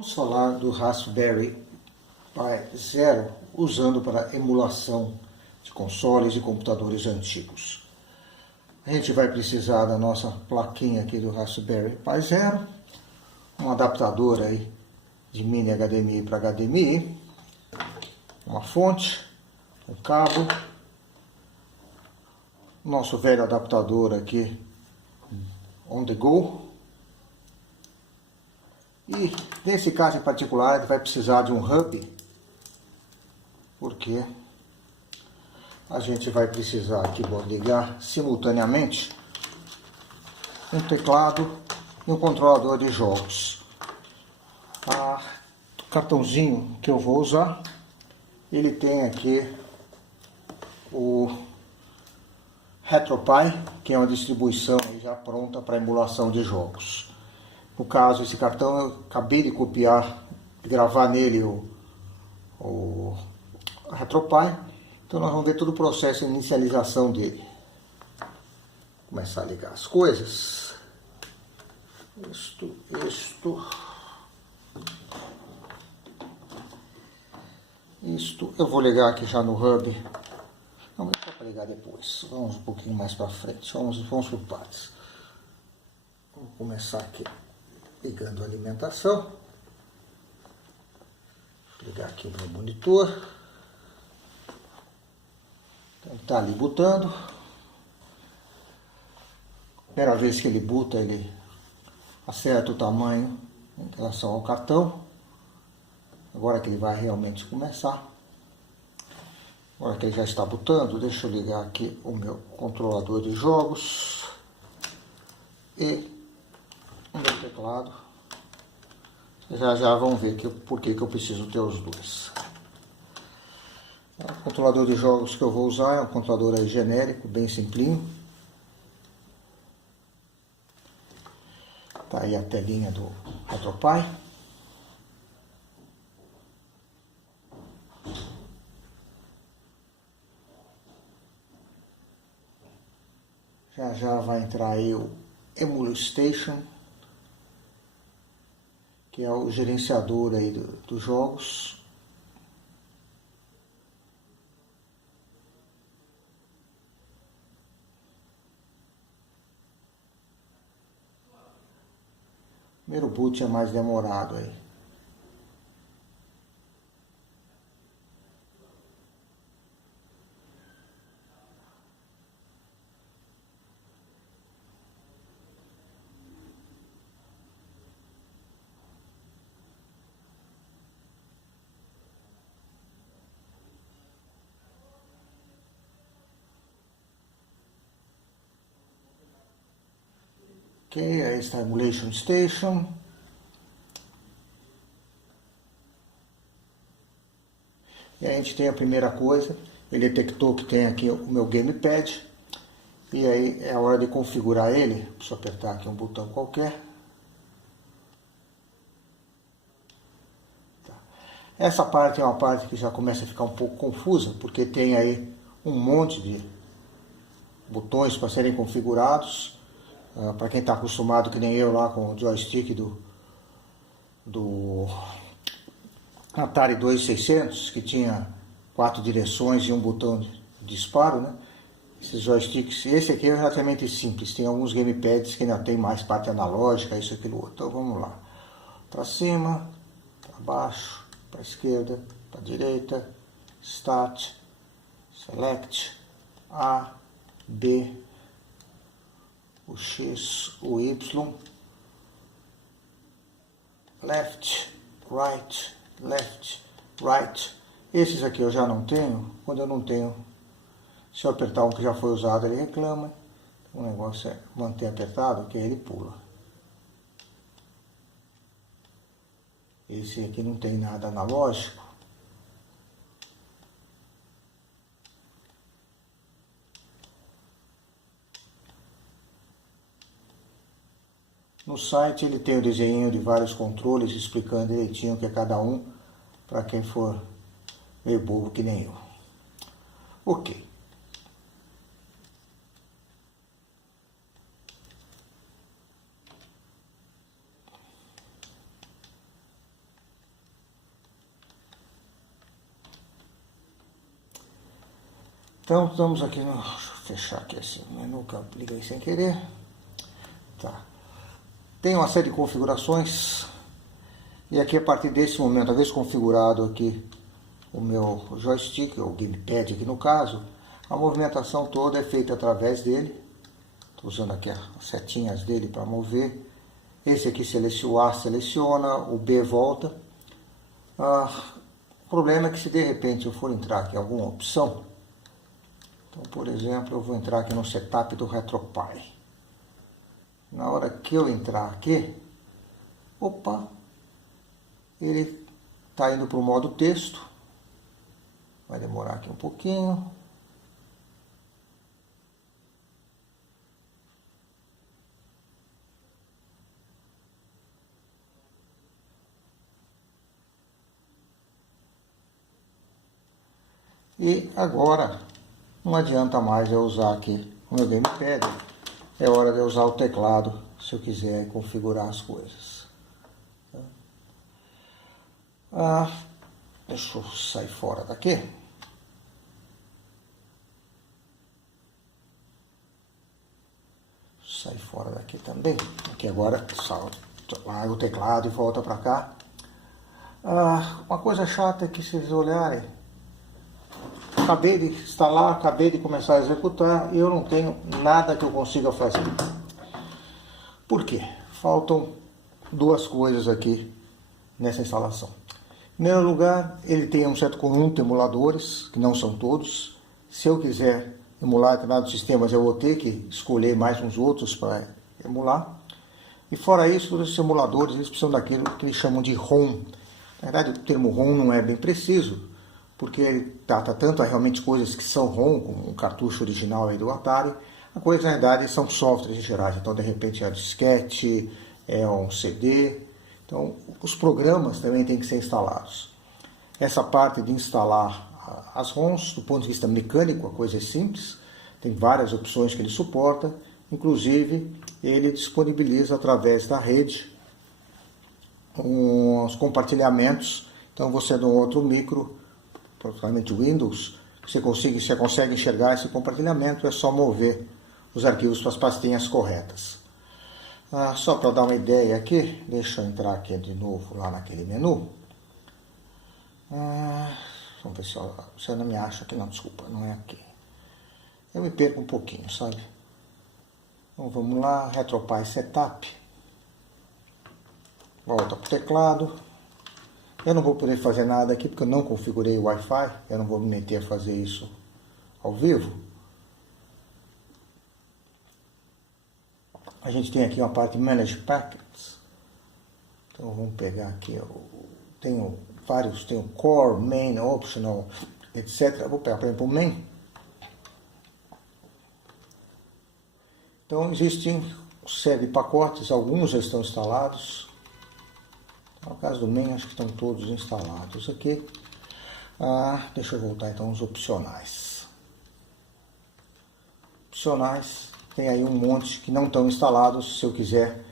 Vamos falar do Raspberry Pi Zero usando para emulação de consoles e computadores antigos. A gente vai precisar da nossa plaquinha aqui do Raspberry Pi Zero, um adaptador aí de mini HDMI para HDMI, uma fonte, um cabo, nosso velho adaptador aqui on the go. E nesse caso em particular ele vai precisar de um hub, porque a gente vai precisar aqui ligar simultaneamente um teclado e um controlador de jogos. O cartãozinho que eu vou usar, ele tem aqui o RetroPie, que é uma distribuição já pronta para emulação de jogos. No caso, esse cartão eu acabei de copiar, gravar nele o RetroPie. Então nós vamos ver todo o processo de inicialização dele. Começar a ligar as coisas. Isto. Eu vou ligar aqui já no hub. Não, vou deixar para ligar depois. Vamos um pouquinho mais para frente. Vamos por partes. Vamos começar aqui ligando a alimentação. Vou ligar aqui o meu monitor. Então, ele está ali bootando. Primeira vez que ele boota, ele acerta o tamanho em relação ao cartão. Agora que ele vai realmente começar. Agora que ele já está bootando, deixa eu ligar aqui o meu controlador de jogos e o meu teclado. Já vão ver por que eu preciso ter os dois. O controlador de jogos que eu vou usar é um controlador genérico, bem simplinho. Tá aí a telinha do RetroPie. Já vai entrar aí o EmuStation, que é o gerenciador aí dos jogos. O primeiro boot é mais demorado aí. Ok, aí está a Emulation Station. E a gente tem a primeira coisa, ele detectou que tem aqui o meu Gamepad. E aí é a hora de configurar ele. Deixa eu apertar aqui um botão qualquer. Tá. Essa parte é uma parte que já começa a ficar um pouco confusa, porque tem aí um monte de botões para serem configurados. Para quem está acostumado, que nem eu lá com o joystick do Atari 2600, que tinha 4 direções e um botão de disparo, né? Esses joysticks, esse aqui é relativamente simples, tem alguns gamepads que ainda tem mais parte analógica, isso, aquilo, outro. Então vamos lá. Para cima, para baixo, para esquerda, para direita, Start, Select, A, B, o X, o Y, left, right. Esses aqui eu já não tenho. Quando eu não tenho, se eu apertar um que já foi usado, ele reclama. O negócio é manter apertado, que aí ele pula. Esse aqui não tem nada analógico. No site ele tem o desenho de vários controles explicando direitinho o que é cada um, para quem for meio bobo que nem eu. Ok. Então estamos aqui no... Deixa eu fechar aqui esse menu que eu liguei sem querer. Tá. Tem uma série de configurações. E aqui a partir desse momento, uma vez configurado aqui o meu joystick, ou gamepad aqui no caso, a movimentação toda é feita através dele. Estou usando aqui as setinhas dele para mover. Esse aqui o A seleciona, o B volta. O problema é que se de repente eu for entrar aqui em alguma opção, então por exemplo eu vou entrar aqui no setup do RetroPie. Na hora que eu entrar aqui, opa, ele está indo para o modo texto. Vai demorar aqui um pouquinho. E agora, não adianta mais eu usar aqui o meu gamepad, é hora de eu usar o teclado se eu quiser configurar as coisas. Deixa eu sair fora daqui. Sair fora daqui também. Aqui agora larga o teclado e volta para cá. Uma coisa chata é que se vocês olharem, acabei de instalar, acabei de começar a executar e eu não tenho nada que eu consiga fazer. Por quê? Faltam duas coisas aqui nessa instalação. Em primeiro lugar, ele tem um certo conjunto de emuladores, que não são todos. Se eu quiser emular determinados sistemas, eu vou ter que escolher mais uns outros para emular. E fora isso, todos esses emuladores eles precisam daquilo que eles chamam de ROM. Na verdade, o termo ROM não é bem preciso, porque ele trata tanto a realmente coisas que são ROM, como um cartucho original aí do Atari, a coisa na verdade são softwares gerais. Então, de repente, é um disquete, é um CD. Então, os programas também têm que ser instalados. Essa parte de instalar as ROMs, do ponto de vista mecânico, a coisa é simples. Tem várias opções que ele suporta. Inclusive, ele disponibiliza através da rede os compartilhamentos. Então, você no outro micro, provavelmente Windows, você consegue enxergar esse compartilhamento, é só mover os arquivos para as pastinhas corretas. Só para dar uma ideia aqui, deixa eu entrar aqui de novo lá naquele menu. Vamos ver se eu não me acho aqui, não, desculpa, não é aqui. Eu me perco um pouquinho, sabe? Então vamos lá, RetroPie Setup. Volta para o teclado. Eu não vou poder fazer nada aqui porque eu não configurei o Wi-Fi. Eu não vou me meter a fazer isso ao vivo. A gente tem aqui uma parte Manage Packets. Então vamos pegar aqui, tenho vários, tem o Core, Main, Optional, etc. Vou pegar, por exemplo, o Main. Então existem uma série de pacotes, alguns já estão instalados. No caso do Main, acho que estão todos instalados aqui. Deixa eu voltar então aos opcionais. Opcionais. Tem aí um monte que não estão instalados, se eu quiser.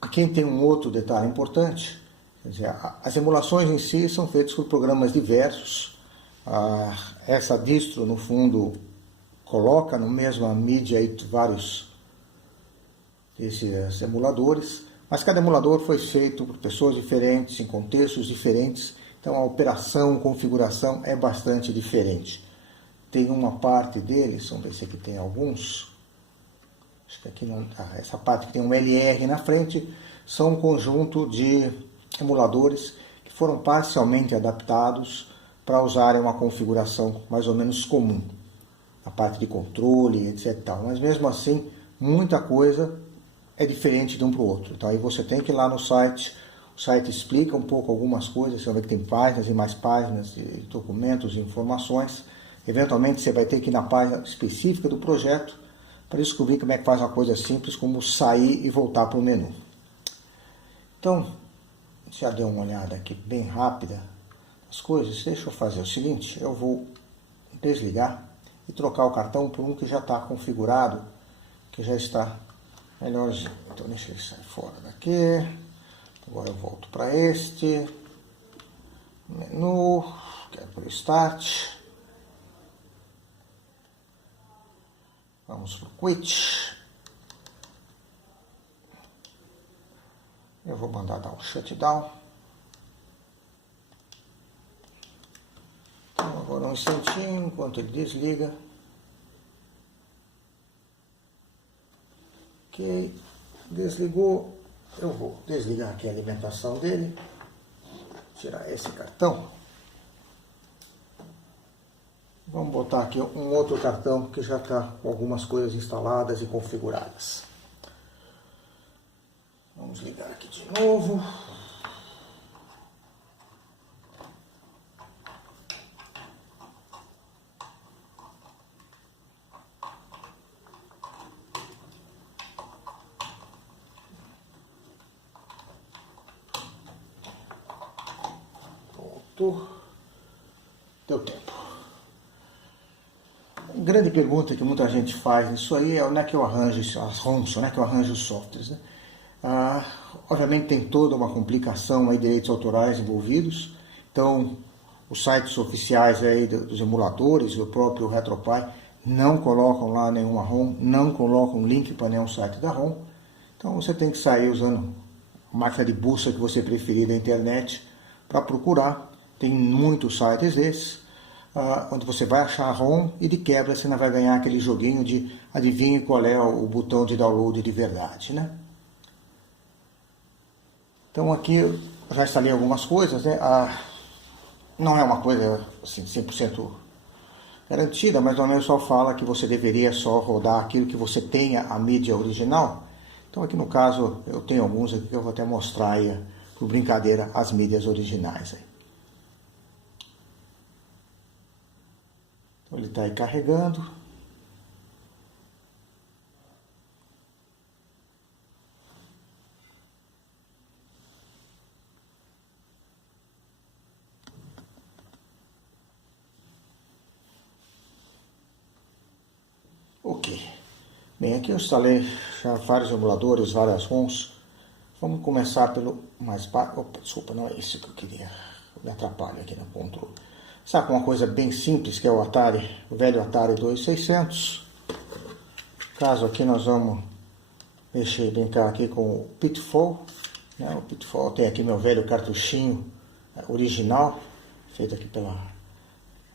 Aqui tem um outro detalhe importante, quer dizer, as emulações em si são feitas por programas diversos. Essa distro, no fundo, coloca no mesma mídia aí vários desses emuladores, mas cada emulador foi feito por pessoas diferentes, em contextos diferentes, então a operação, configuração é bastante diferente. Tem uma parte deles, vamos ver se aqui tem alguns, acho que aqui não, essa parte que tem um LR na frente, são um conjunto de emuladores que foram parcialmente adaptados para usarem uma configuração mais ou menos comum, a parte de controle, etc. Mas mesmo assim, muita coisa é diferente de um para o outro. Então aí você tem que ir lá no site, o site explica um pouco algumas coisas, você vai ver que tem páginas e mais páginas de documentos e informações. Eventualmente você vai ter que ir na página específica do projeto para descobrir como é que faz uma coisa simples como sair e voltar para o menu. Então, já deu uma olhada aqui bem rápida as coisas. Deixa eu fazer o seguinte, eu vou desligar e trocar o cartão por um que já está configurado, que já está melhorzinho. Então deixa ele sair fora daqui. Agora eu volto para este menu, quero por Start. Vamos para o quit. Eu vou mandar dar um shutdown. Então agora um instantinho enquanto ele desliga. Ok, desligou. Eu vou desligar aqui a alimentação dele. Tirar esse cartão. Vamos botar aqui um outro cartão que já está com algumas coisas instaladas e configuradas. Vamos ligar aqui de novo. Pronto. Deu tempo. Grande pergunta que muita gente faz isso aí é onde é que eu arranjo as ROMs, onde é que eu arranjo os softwares, né? Obviamente tem toda uma complicação aí, direitos autorais envolvidos, então os sites oficiais aí dos emuladores, o próprio RetroPie, não colocam lá nenhuma ROM, não colocam link para nenhum site da ROM, então você tem que sair usando a máquina de busca que você preferir da internet para procurar. Tem muitos sites desses, onde você vai achar a ROM e de quebra você não vai ganhar aquele joguinho de adivinhe qual é o botão de download de verdade, né? Então aqui eu já instalei algumas coisas, né? Não é uma coisa assim, 100% garantida, mas normalmente só fala que você deveria só rodar aquilo que você tenha a mídia original. Então aqui no caso eu tenho alguns aqui que eu vou até mostrar aí, por brincadeira, as mídias originais aí. Então ele está aí carregando. Ok. Bem, aqui eu instalei já vários emuladores, várias ROMs. Vamos começar pelo mais básico. Opa, desculpa, não é isso que eu queria. Me atrapalho aqui no controle. Está com uma coisa bem simples, que é o Atari, o velho Atari 2600. Caso aqui nós vamos brincar aqui com o Pitfall, né? O Pitfall tem aqui meu velho cartuchinho original, feito aqui pela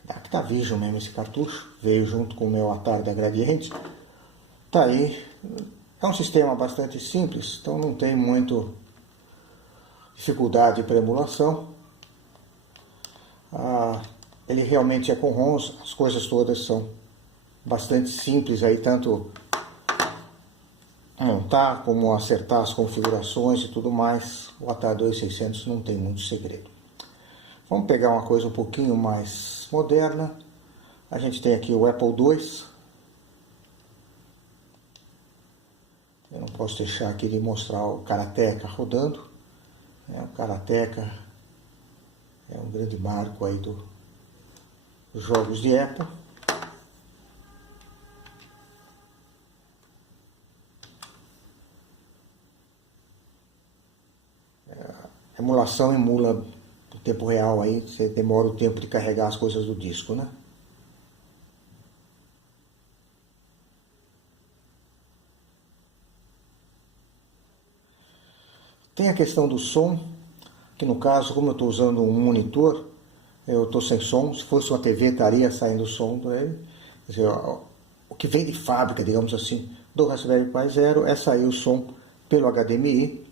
Actavision mesmo, esse cartucho, veio junto com o meu Atari da Gradiente. Tá aí, é um sistema bastante simples, então não tem muito dificuldade para emulação. Ele realmente é com ROMs, as coisas todas são bastante simples aí, tanto montar como acertar as configurações e tudo mais. O Atari 2600 não tem muito segredo. Vamos pegar uma coisa um pouquinho mais moderna. A gente tem aqui o Apple II. Eu não posso deixar aqui de mostrar o Karateka rodando. O Karateka é um grande marco aí dos jogos de Apple. A emulação emula em tempo real aí, você demora o tempo de carregar as coisas do disco, né? Tem a questão do som, que no caso, como eu estou usando um monitor, eu estou sem som. Se fosse uma TV, estaria saindo som para ele. Quer dizer, o que vem de fábrica, digamos assim, do Raspberry Pi Zero é sair o som pelo HDMI.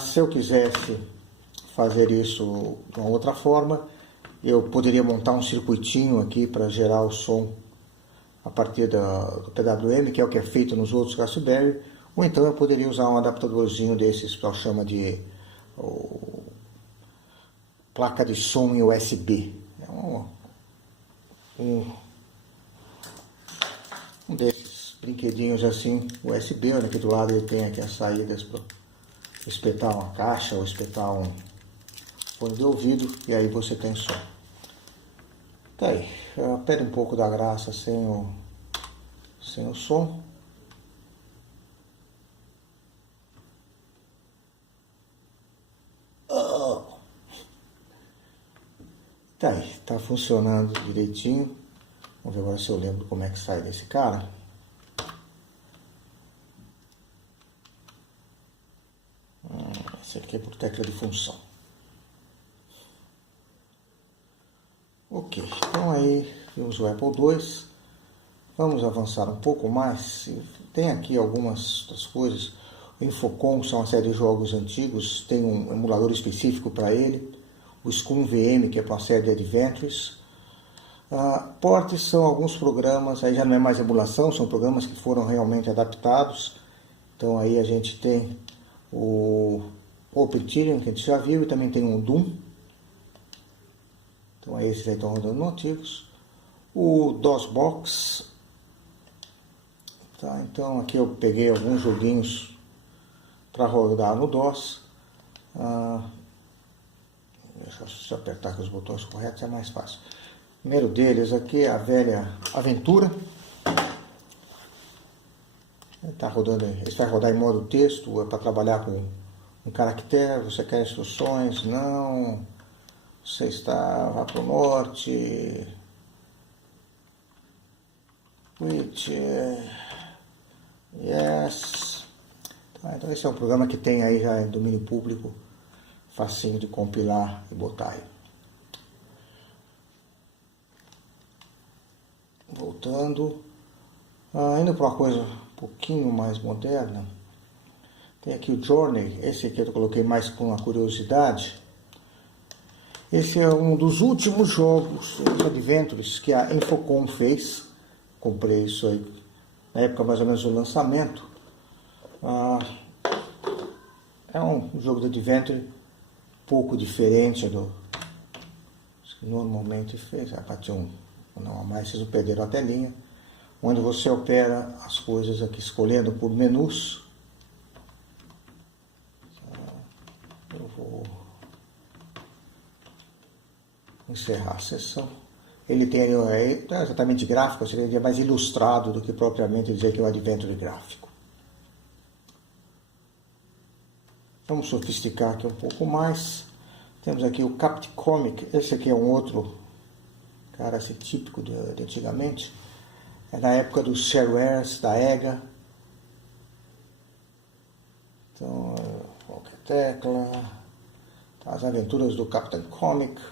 Se eu quisesse fazer isso de uma outra forma, eu poderia montar um circuitinho aqui para gerar o som a partir do PWM, que é o que é feito nos outros Raspberry, ou então eu poderia usar um adaptadorzinho desses que eu chamo de placa de som em USB. É um desses brinquedinhos assim, USB, onde aqui do lado ele tem aqui as saídas para espetar uma caixa ou espetar um fone de ouvido, e aí você tem som. Tá aí, perde um pouco da graça sem o som. Tá aí, tá funcionando direitinho. Vamos ver agora se eu lembro como é que sai desse cara. aqui é por tecla de função. Ok, então aí vimos o Apple II. Vamos avançar um pouco mais. Tem aqui algumas outras coisas. O Infocom são uma série de jogos antigos, tem um emulador específico para ele. O Scum VM, que é para uma série de Adventures. Ports são alguns programas, aí já não é mais emulação, são programas que foram realmente adaptados. Então aí a gente tem o Optirion, que a gente já viu, e também tem o Doom. Então aí esses aí estão rodando no antigos. O DOSBox. Tá, então aqui eu peguei alguns joguinhos para rodar no DOS. Deixa eu apertar aqui os botões corretos, é mais fácil. O primeiro deles aqui é a velha Aventura. Tá rodando, esse vai rodar em modo texto, é para trabalhar com um caractere. Você quer instruções? Não. Você vá para o norte. Which, yes. Tá, então esse é um programa que tem aí já em domínio público, facinho de compilar e botar aí. Voltando, indo para uma coisa um pouquinho mais moderna, tem aqui o Journey. Esse aqui eu coloquei mais com uma curiosidade. Esse é um dos últimos jogos, os Adventures, que a Infocom fez. Comprei isso aí na época mais ou menos do lançamento. É um jogo de Adventure um pouco diferente do que normalmente fez. Não a mais, vocês não perderam a telinha, onde você opera as coisas aqui escolhendo por menus. Eu vou encerrar a sessão. Ele tem não é exatamente gráfico, seria mais ilustrado do que propriamente dizer que é um adventure gráfico. Vamos sofisticar aqui um pouco mais. Temos aqui o Capticomic. Esse aqui é um outro cara assim, típico de antigamente. É na época dos sharewares da EGA. Então, qualquer tecla. As aventuras do Captain Comic.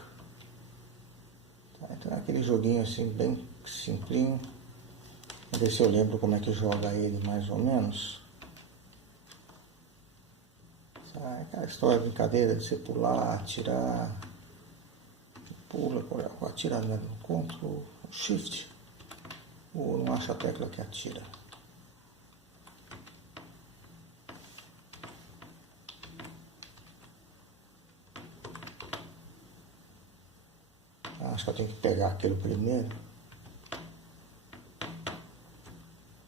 Então é aquele joguinho assim, bem simplinho. Vou ver se eu lembro como é que joga ele mais ou menos. Aquela história, brincadeira de você pular, atirar. Pula, atira no Ctrl, Shift. Ou não acha a tecla que atira. Acho que eu tenho que pegar aquele primeiro.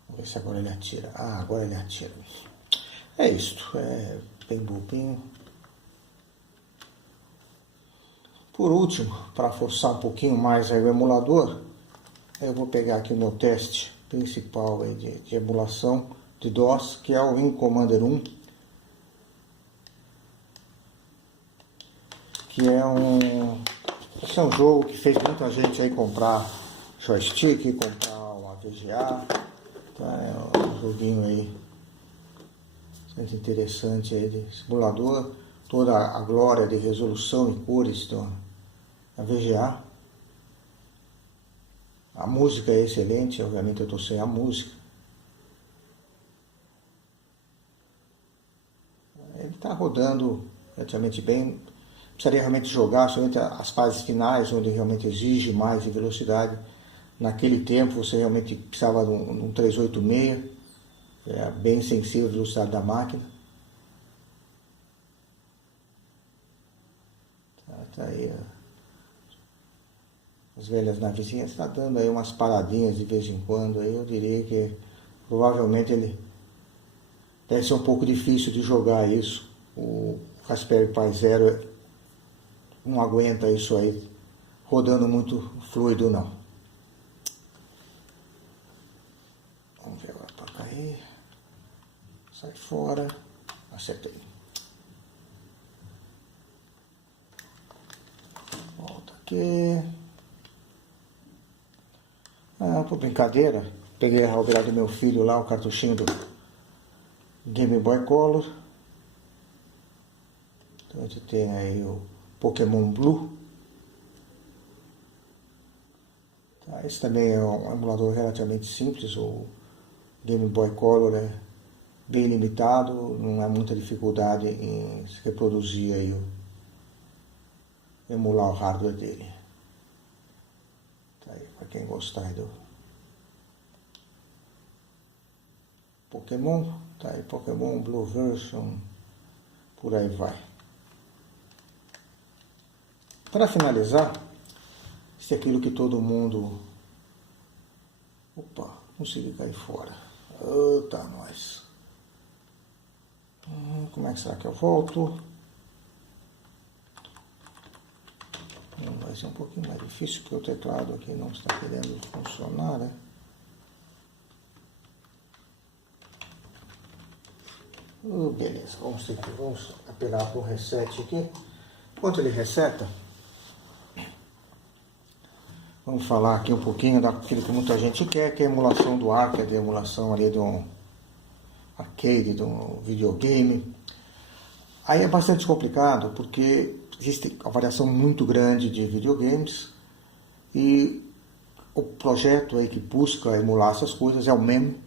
Vamos ver se agora ele atira. Agora ele atira. É isto. É bem bobinho. Por último, para forçar um pouquinho mais aí o emulador, eu vou pegar aqui o meu teste principal aí de emulação de DOS, que é o Wing Commander 1. Que é esse é um jogo que fez muita gente aí comprar joystick, comprar uma VGA. Então é um joguinho aí bastante interessante aí de simulador. Toda a glória de resolução e cores da VGA. A música é excelente, obviamente eu estou sem a música. Ele está rodando relativamente bem. Precisaria realmente jogar somente as fases finais, onde realmente exige mais de velocidade. Naquele tempo você realmente precisava de um 386, é bem sensível à velocidade da máquina. Tá aí as velhas navezinhas, está dando aí umas paradinhas de vez em quando. Aí eu diria que provavelmente ele deve ser um pouco difícil de jogar isso. O Raspberry Pi Zero não aguenta isso aí rodando muito fluido não. Vamos ver agora para cair. Sai fora. Acertei. Volta aqui. Por brincadeira, peguei a alveira do meu filho lá, o cartuchinho do Game Boy Color. A gente tem aí o Pokémon Blue. Tá, esse também é um emulador relativamente simples, o Game Boy Color é bem limitado, não há muita dificuldade em se reproduzir aí, emular o hardware dele. Tá aí, para quem gostar aí do Pokémon, tá aí, Pokémon Blue Version, por aí vai. Para finalizar, isso é aquilo que todo mundo... Opa, consegui cair fora. Tá, nós. Como é que será que eu volto? Vai ser um pouquinho mais difícil, porque o teclado aqui não está querendo funcionar, né? Beleza, vamos apelar para o reset aqui. Enquanto ele reseta, vamos falar aqui um pouquinho daquilo que muita gente quer, que é a emulação do arcade, a emulação ali do arcade, do videogame. Aí é bastante complicado, porque existe uma variação muito grande de videogames e o projeto aí que busca emular essas coisas é o MAME.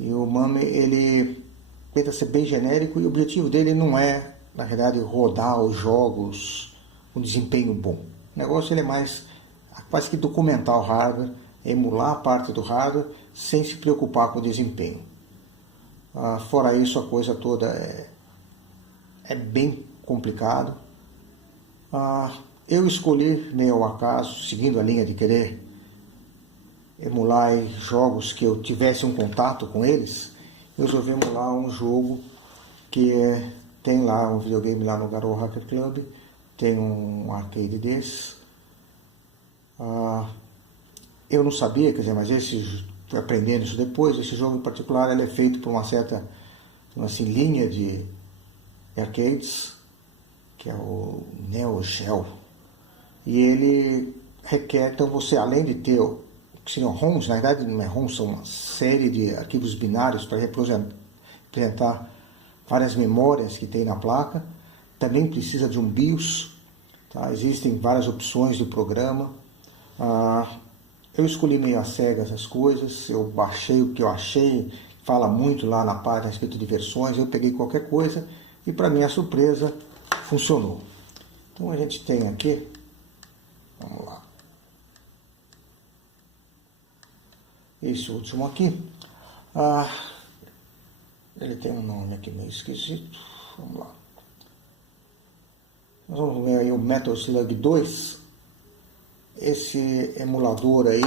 E o MAME, ele tenta ser bem genérico e o objetivo dele não é, na verdade, rodar os jogos com desempenho bom. O negócio ele é mais quase que documentar o hardware, emular a parte do hardware sem se preocupar com o desempenho. Fora isso, a coisa toda é bem complicado. Eu escolhi, meio ao acaso, seguindo a linha de querer emular jogos que eu tivesse um contato com eles, eu resolvi emular um jogo que tem lá um videogame lá no Garou Hacker Club, tem um arcade desses. Eu não sabia, quer dizer, mas fui aprendendo isso depois. Esse jogo em particular ele é feito por uma certa assim, linha de arcades, que é o Neo Geo. E ele requer, então você além de ter o que seriam ROMs, na verdade não é ROMs, são uma série de arquivos binários para representar várias memórias que tem na placa, também precisa de um BIOS, tá? Existem várias opções de programa. Eu escolhi meio às cegas as coisas, eu baixei o que eu achei, fala muito lá na página a respeito de versões, eu peguei qualquer coisa e para minha surpresa funcionou. Então a gente tem aqui, vamos lá, esse último aqui, ele tem um nome aqui meio esquisito, vamos lá. Nós vamos ver aí o Metal Slug 2, esse emulador aí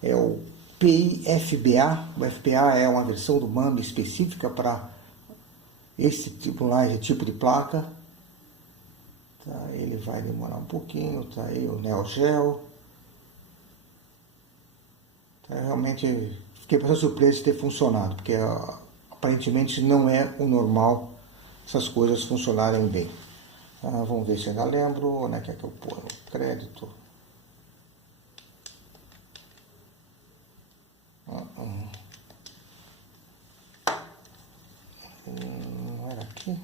é o PIFBA, o FBA é uma versão do MAME específica para esse tipo de placa. Tá, ele vai demorar um pouquinho, tá aí o Neo Geo. Tá, realmente fiquei bastante surpreso de ter funcionado, porque aparentemente não é o normal essas coisas funcionarem bem. Vamos ver se ainda lembro, onde é que eu ponho o crédito. Não era aqui?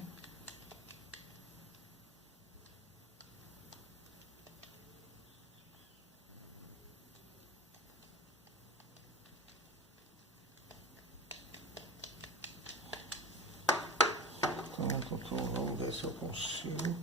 Então, vamos ver se eu consigo.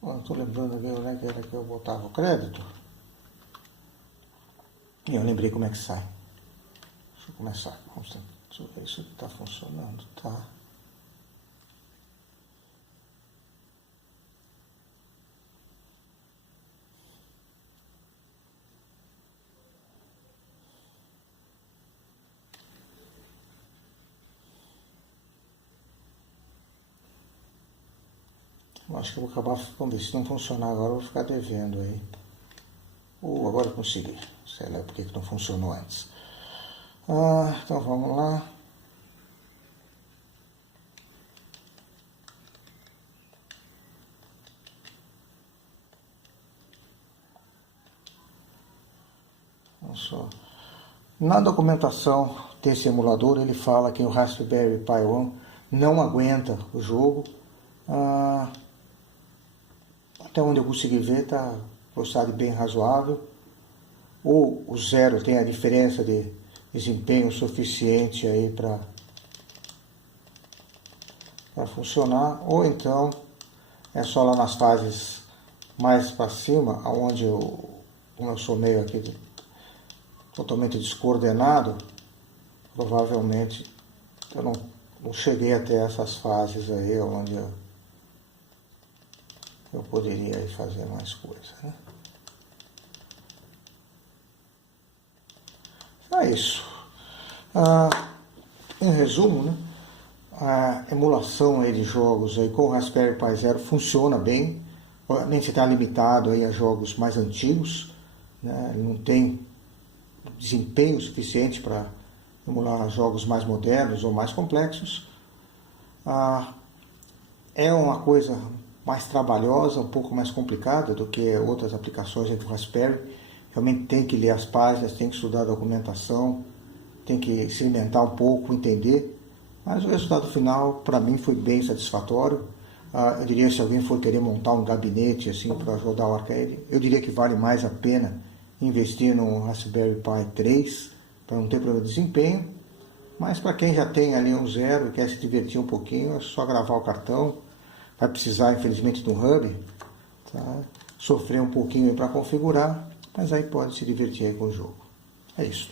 Não estou lembrando aqui onde é que era que eu botava o crédito. E eu lembrei como é que sai. Deixa eu começar. Deixa eu ver se está funcionando. Tá. Acho que eu vou acabar, vamos ver, se não funcionar agora eu vou ficar devendo aí. Agora eu consegui, sei lá por que não funcionou antes. Então vamos lá. Só. Na documentação desse emulador ele fala que o Raspberry Pi 1 não aguenta o jogo. Até onde eu consegui ver está velocidade bem razoável. Ou o zero tem a diferença de desempenho suficiente aí para funcionar, ou então é só lá nas fases mais para cima, onde como eu sou meio aqui totalmente descoordenado, provavelmente eu não cheguei até essas fases aí onde eu poderia fazer mais coisa, né? É isso. Em resumo, né, a emulação aí de jogos aí com o Raspberry Pi Zero funciona bem. Obviamente está limitado aí a jogos mais antigos, né? Ele não tem desempenho suficiente para emular jogos mais modernos ou mais complexos. É uma coisa mais trabalhosa, um pouco mais complicada do que outras aplicações do Raspberry. Realmente tem que ler as páginas, tem que estudar a documentação, tem que experimentar um pouco, entender. Mas o resultado final, para mim, foi bem satisfatório. Eu diria, se alguém for querer montar um gabinete assim para rodar o arcade, eu diria que vale mais a pena investir no Raspberry Pi 3 para não ter problema de desempenho. Mas para quem já tem ali um zero e quer se divertir um pouquinho, é só gravar o cartão. Vai precisar, infelizmente, de um hub, tá? Sofrer um pouquinho para configurar, mas aí pode se divertir aí com o jogo. É isso.